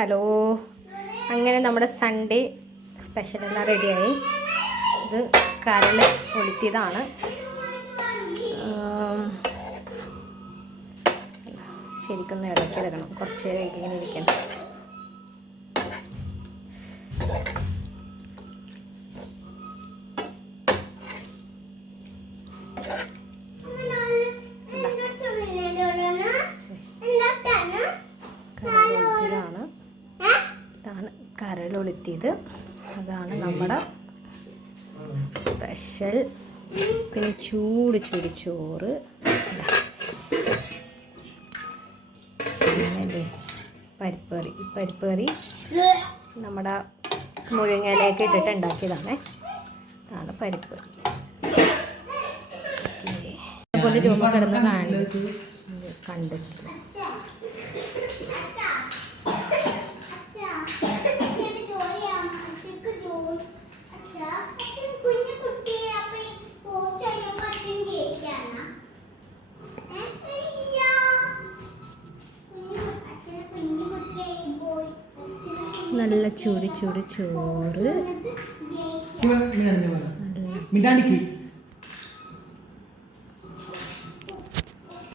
Hello, അങ്ങനെ നമ്മുടെ Sunday സ്പെഷ്യലെല്ലാം റെഡിയായി. ഇത് കരൾ ഒലുത്തിയതാണ്. ശരിക്കൊന്ന് ഇളക്കിയെടുക്കണം, കുറച്ച് നേരം ഇങ്ങനെ ഇരിക്കണം. ഇതാണ് കരളൊലുത്തിയത്. അതാണ് നമ്മുടെ സ്പെഷ്യൽ. പിന്നെ ചൂട് ചോറ്, പിന്നെ പരിപ്പ് കറി നമ്മുടെ മുരിങ്ങയിലേക്ക് ഇട്ടിട്ട് ഉണ്ടാക്കിയതാണ്. ഇതാണ് പരിപ്പ്. അതുപോലെ രൂപ കിടന്ന് കണ്ടിട്ടില്ല. നല്ല ചൂട് ചോറ്.